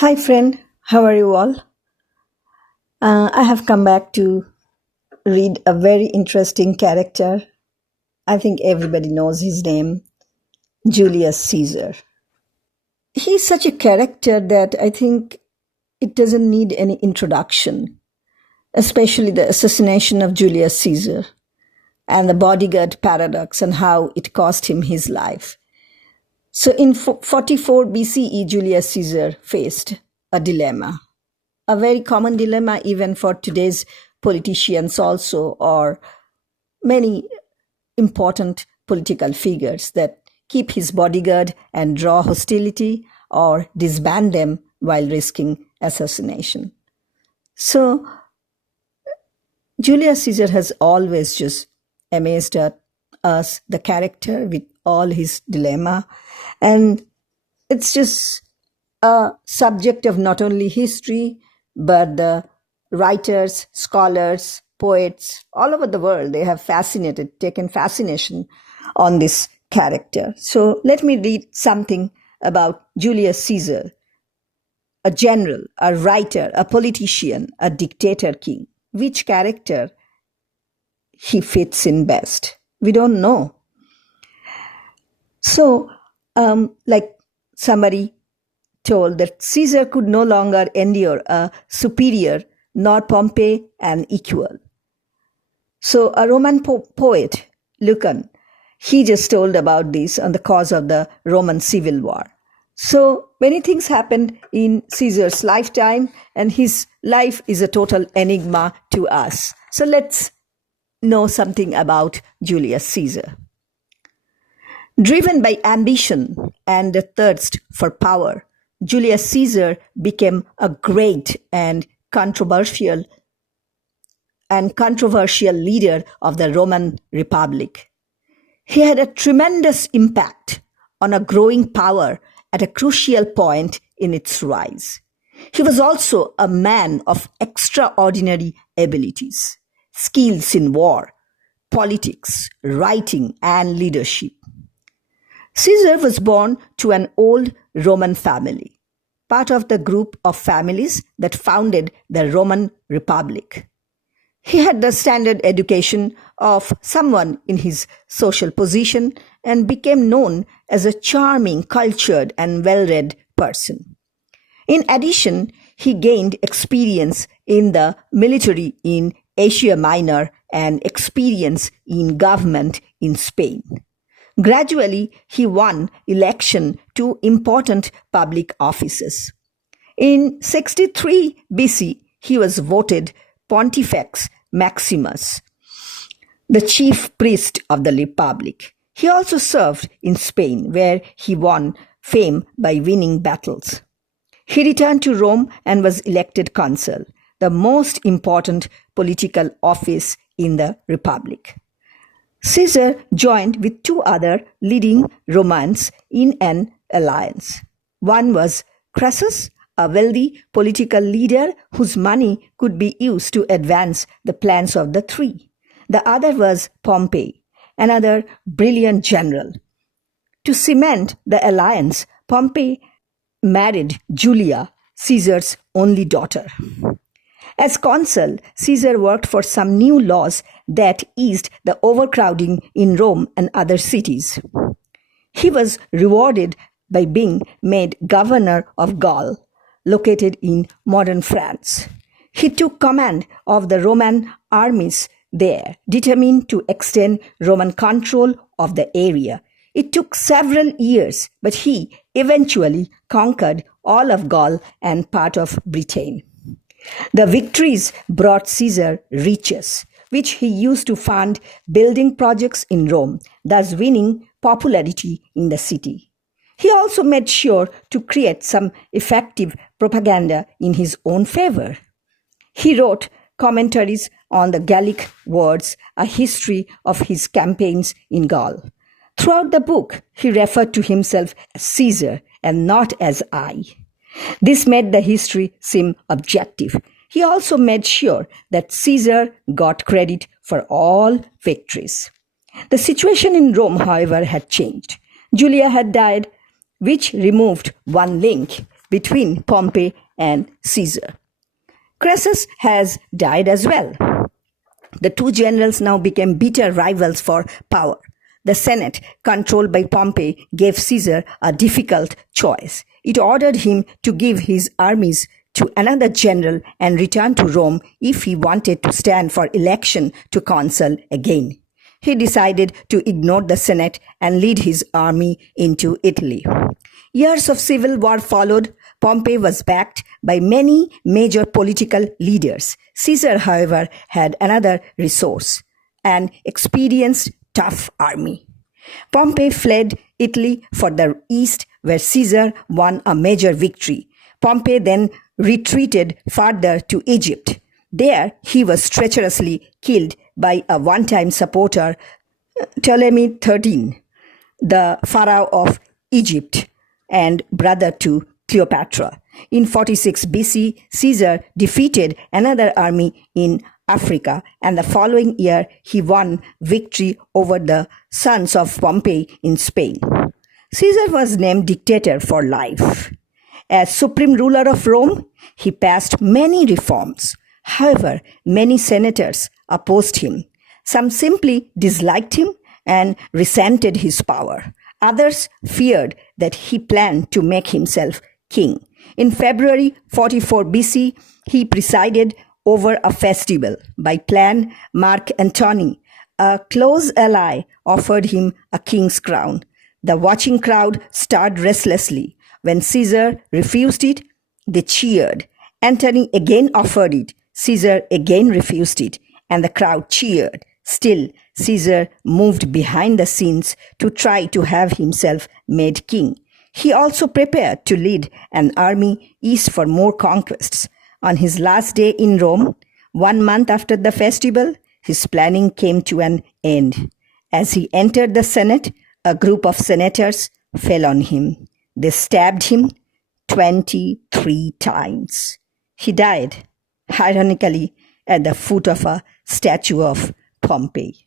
Hi, friend. How are you all? I have come back to read a very interesting character. I think everybody knows his name, Julius Caesar. He's such a character that I think it doesn't need any introduction, especially the assassination of Julius Caesar and the bodyguard paradox and how it cost him his life. So in 44 BCE, Julius Caesar faced a dilemma, a very common dilemma even for today's politicians also, or many important political figures that keep his bodyguard and draw hostility or disband them while risking assassination. So Julius Caesar has always just amazed at us, the character with all his dilemma. And it's just a subject of not only history, but the writers, scholars, poets all over the world, they have taken fascination on this character. So let me read something about Julius Caesar, a general, a writer, a politician, a dictator king. Which character he fits in best? We don't know. So, like somebody told that Caesar could no longer endure a superior, nor Pompey an equal. So a Roman poet, Lucan, he just told about this on the cause of the Roman Civil War. So many things happened in Caesar's lifetime, and his life is a total enigma to us. So let's know something about Julius Caesar. Driven by ambition and the thirst for power, Julius Caesar became a great and controversial leader of the Roman Republic. He had a tremendous impact on a growing power at a crucial point in its rise. He was also a man of extraordinary abilities, skills in war, politics, writing, and leadership. Caesar was born to an old Roman family, part of the group of families that founded the Roman Republic. He had the standard education of someone in his social position and became known as a charming, cultured, and well-read person. In addition, he gained experience in the military in Asia Minor and experience in government in Spain. Gradually, he won election to important public offices. In 63 BC, he was voted Pontifex Maximus, the chief priest of the Republic. He also served in Spain, where he won fame by winning battles. He returned to Rome and was elected consul, the most important political office in the Republic. Caesar joined with two other leading Romans in an alliance. One was Crassus, a wealthy political leader whose money could be used to advance the plans of the three. The other was Pompey, another brilliant general. To cement the alliance, Pompey married Julia, Caesar's only daughter. As consul, Caesar worked for some new laws that eased the overcrowding in Rome and other cities. He was rewarded by being made governor of Gaul, located in modern France. He took command of the Roman armies there, determined to extend Roman control of the area. It took several years, but he eventually conquered all of Gaul and part of Britain. The victories brought Caesar riches, which he used to fund building projects in Rome, thus winning popularity in the city. He also made sure to create some effective propaganda in his own favor. He wrote commentaries on the Gallic Wars, a history of his campaigns in Gaul. Throughout the book, he referred to himself as Caesar and not as I. This made the history seem objective. He also made sure that Caesar got credit for all victories. The situation in Rome, however, had changed. Julia had died, which removed one link between Pompey and Caesar. Crassus has died as well. The two generals now became bitter rivals for power. The Senate, controlled by Pompey, gave Caesar a difficult choice. It ordered him to give his armies to another general and return to Rome if he wanted to stand for election to consul again. He decided to ignore the Senate and lead his army into Italy. Years of civil war followed. Pompey was backed by many major political leaders. Caesar, however, had another resource, an experienced, tough army. Pompey fled Italy for the east, where Caesar won a major victory. Pompey then retreated further to Egypt. There, he was treacherously killed by a one-time supporter, Ptolemy XIII, the pharaoh of Egypt and brother to Cleopatra. In 46 BC, Caesar defeated another army in Africa, and the following year he won victory over the sons of Pompey in Spain. Caesar was named dictator for life. As supreme ruler of Rome, he passed many reforms. However, many senators opposed him. Some simply disliked him and resented his power. Others feared that he planned to make himself king. In February 44 BC, he presided over a festival. By plan, Mark Antony, a close ally, offered him a king's crown. The watching crowd stirred restlessly. When Caesar refused it, they cheered. Antony again offered it. Caesar again refused it, and the crowd cheered. Still, Caesar moved behind the scenes to try to have himself made king. He also prepared to lead an army east for more conquests. On his last day in Rome, 1 month after the festival, his planning came to an end. As he entered the Senate, a group of senators fell on him. They stabbed him 23 times. He died, ironically, at the foot of a statue of Pompey.